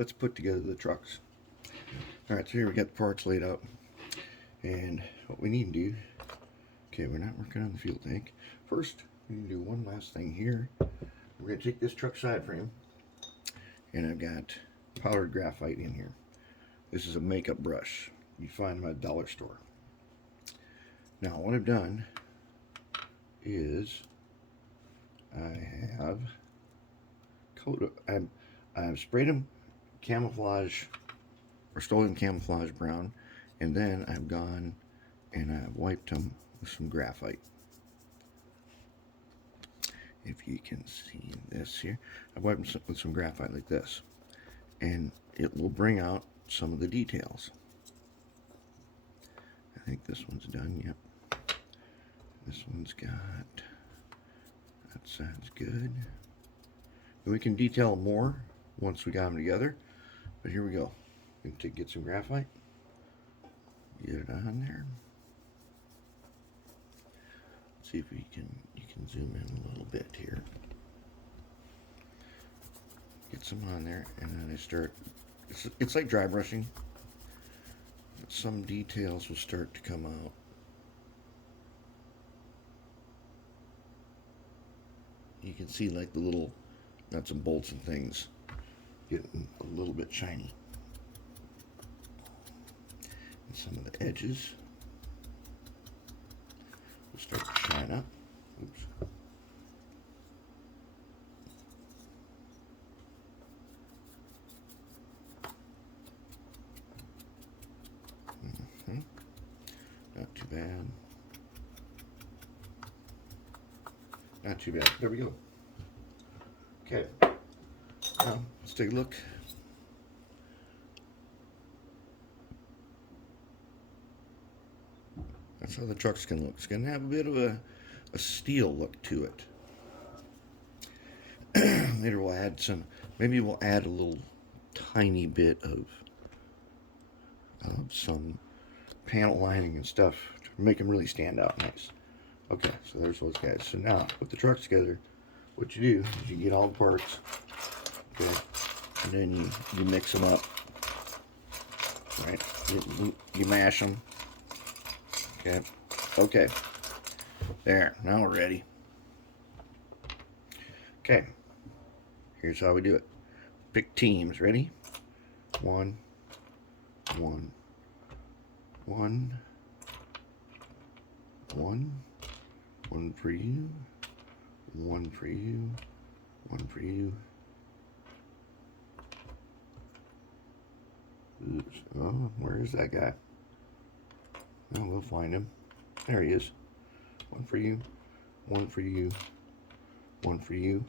let's put together the trucks. Alright, so here we got the parts laid out. And what we need to do, okay, we're not working on the fuel tank. First, we need to do one last thing here. We're going to take this truck side frame, and I've got powdered graphite in here. This is a makeup brush you find in my dollar store. Now, what I've done is I have I've sprayed them camouflage or stolen camouflage brown, and then I've gone and I've wiped them with some graphite. If you can see this here, I've wiped them with some graphite like this, and it will bring out some of the details. I think this one's done, yep. This one's got, that side's good. And we can detail more once we got them together, but here we go. We can get some graphite, get it on there. See if you can zoom in a little bit here. Get some on there, and then I start. It's like dry brushing. Some details will start to come out. You can see like the little nuts and bolts and things getting a little bit shiny. And some of the edges will start to shine up. Oops. Not too bad. Not too bad. There we go. Okay. Now, let's take a look. That's how the truck's going to look. It's going to have a bit of a steel look to it. Later we'll add some, maybe we'll add a little tiny bit of some panel lining and stuff to make them really stand out nice. Okay, so there's those guys. So now, put the trucks together. What you do is you get all the parts, okay, and then you mix them up, right? You mash them. Okay, there, now we're ready. Okay, here's how we do it. Pick teams, ready? One for you, one for you, one for you. Oops, oh, where is that guy? Oh, we'll find him. There he is. One for you, one for you, one for you,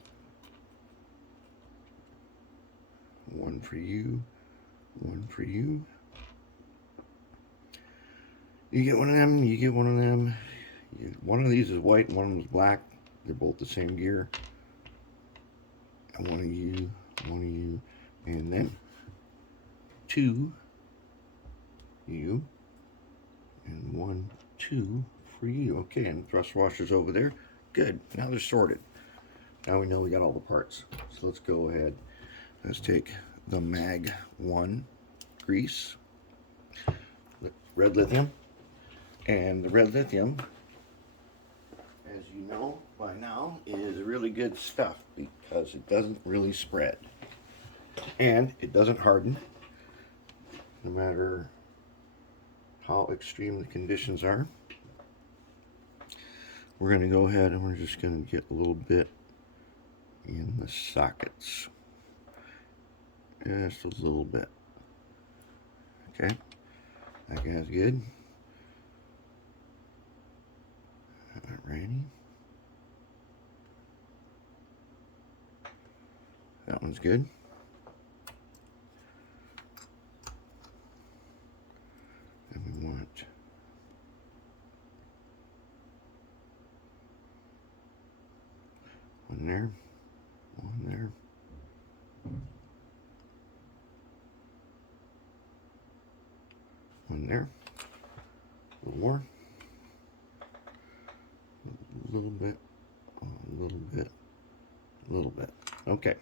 one for you, one for you. You get one of them, you get one of them. One of these is white and one of them is black. They're both the same gear. And one of you, and then two, you, and 1, 2 for you. Okay, and thrust washers over there. Good. Now they're sorted. Now we know we got all the parts. So let's go ahead. Let's take the Mag 1 grease, red lithium, and the red lithium, as you know by now, is really good stuff because it doesn't really spread and it doesn't harden no matter how extreme the conditions are. We're going to go ahead and we're just going to get a little bit in the sockets, just a little bit. Okay, that guy's good. Alrighty. That one's good. And we want one there, one there. One there. A little more. A little bit. A little bit. A little bit. Okay.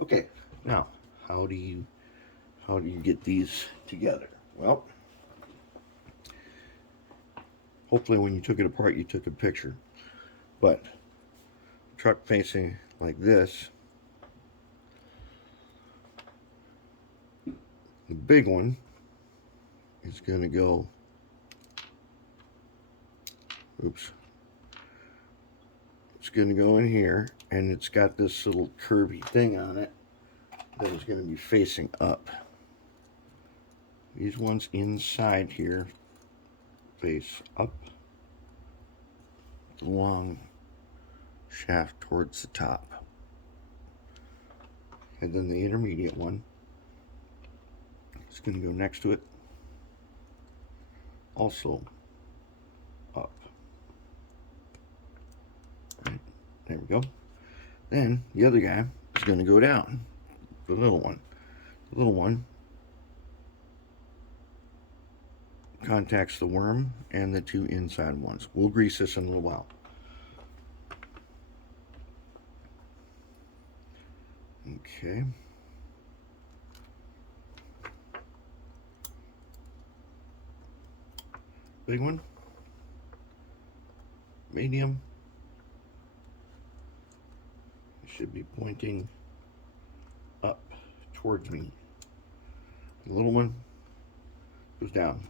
Okay. Now, how do you get these together? Well, hopefully when you took it apart you took a picture. But truck facing like this, the big one is going to go, oops, it's going to go in here, and it's got this little curvy thing on it that is going to be facing up. These ones inside here face up, the long shaft towards the top, and then the intermediate one is going to go next to it, also up. Right, there we go. Then the other guy is going to go down, the little one. The little one contacts the worm and the two inside ones. We'll grease this in a little while. Okay. Big one. Medium. It should be pointing up towards me. The little one goes down.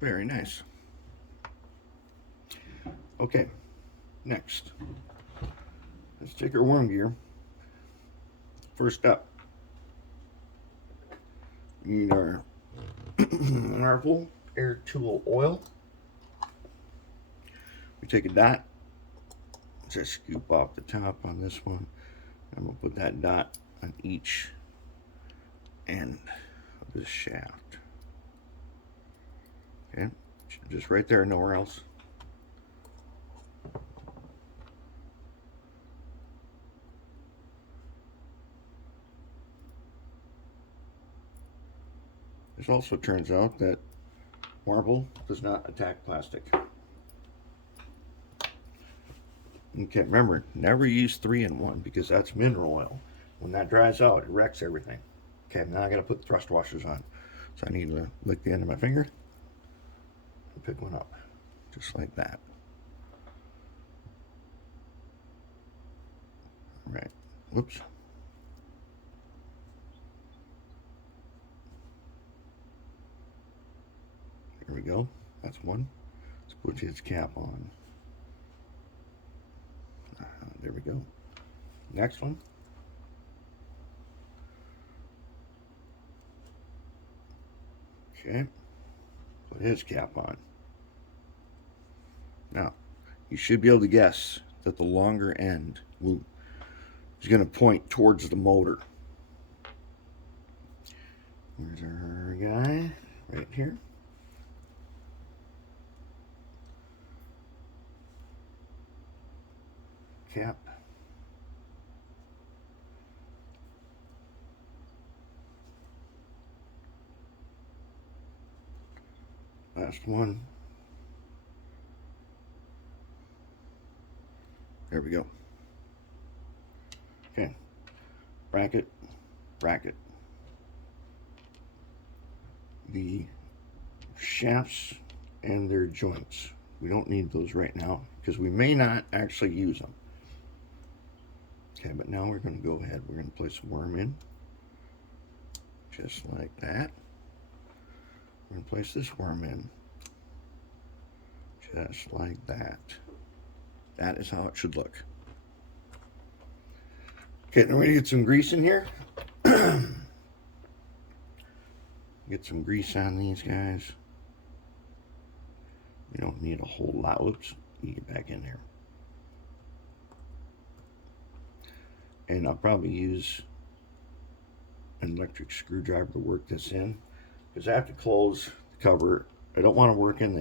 Very nice. Okay, next, let's take our worm gear. First up, we need our Marvel air tool oil. We take a dot, just scoop off the top on this one. I'm going to put that dot on each end of this shaft. Okay, just right there, nowhere else. This also turns out that marble does not attack plastic. Okay, remember, never use 3-in-1 because that's mineral oil. When that dries out, it wrecks everything. Okay, now I gotta put the thrust washers on. So I need to lick the end of my finger and pick one up, just like that. All right, whoops. There we go, that's one. Let's put his cap on. There we go. Next one. Okay, put his cap on. Now, you should be able to guess that the longer end is going to point towards the motor. Where's our guy? Right here. Cap. Last one. There we go. Okay. Bracket, bracket. The shafts and their joints. We don't need those right now because we may not actually use them. Okay, but now we're going to go ahead. We're going to place a worm in. Just like that. We're going to place this worm in. Just like that. That is how it should look. Okay, now we're going to get some grease in here. Get some grease on these guys. We don't need a whole lot. Oops, you get back in there. And I'll probably use an electric screwdriver to work this in because I have to close the cover. I don't want to work in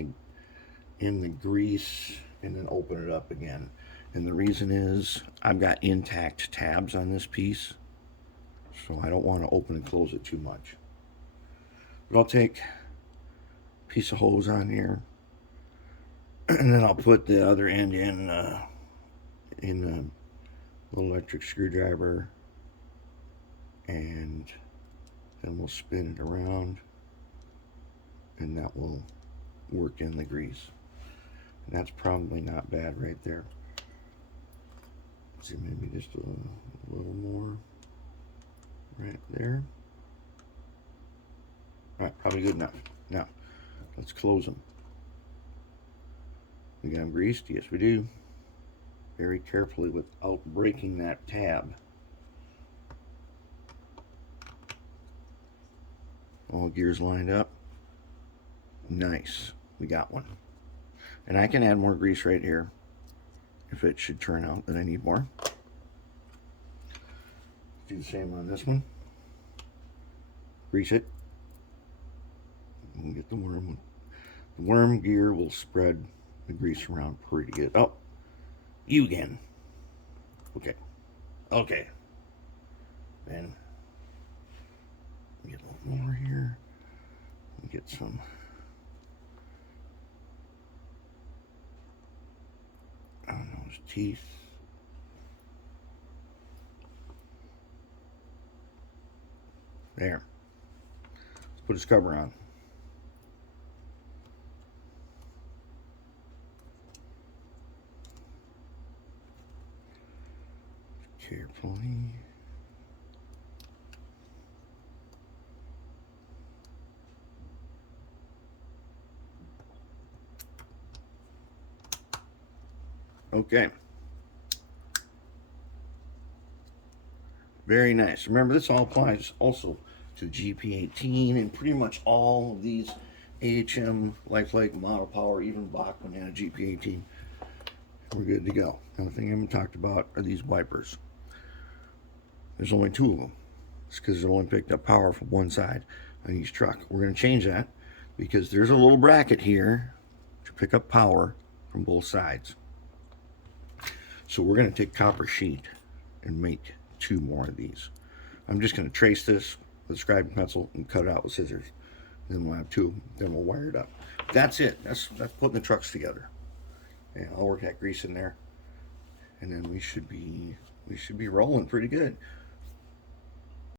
the grease and then open it up again. And the reason is I've got intact tabs on this piece, so I don't want to open and close it too much. But I'll take piece of hose on here, and then I'll put the other end in the electric screwdriver, and then we'll spin it around, and that will work in the grease. And that's probably not bad right there. Let's see, maybe just a little more right there. All right, probably good enough. Now, let's close them. We got them greased? Yes, we do. Very carefully without breaking that tab. All gears lined up. Nice. We got one. And I can add more grease right here if it should turn out that I need more. Do the same on this one. Grease it. We'll get the worm. The worm gear will spread the grease around pretty good. Oh, you again. Okay. Okay. Then get a little more here. Get some. On those teeth. There. Let's put his cover on. Carefully. Okay. Very nice. Remember, this all applies also to GP18 and pretty much all of these AHM Lifelike Model Power, even Bachmann had a GP18. We're good to go. Another thing I haven't talked about are these wipers. There's only 2 of them. It's because it only picked up power from one side on each truck. We're going to change that because there's a little bracket here to pick up power from both sides. So we're going to take copper sheet and make 2 more of these. I'm just going to trace this with a scribe pencil and cut it out with scissors. Then we'll have 2. Then we'll wire it up. That's it. That's putting the trucks together. And I'll work that grease in there, and then we should be rolling pretty good.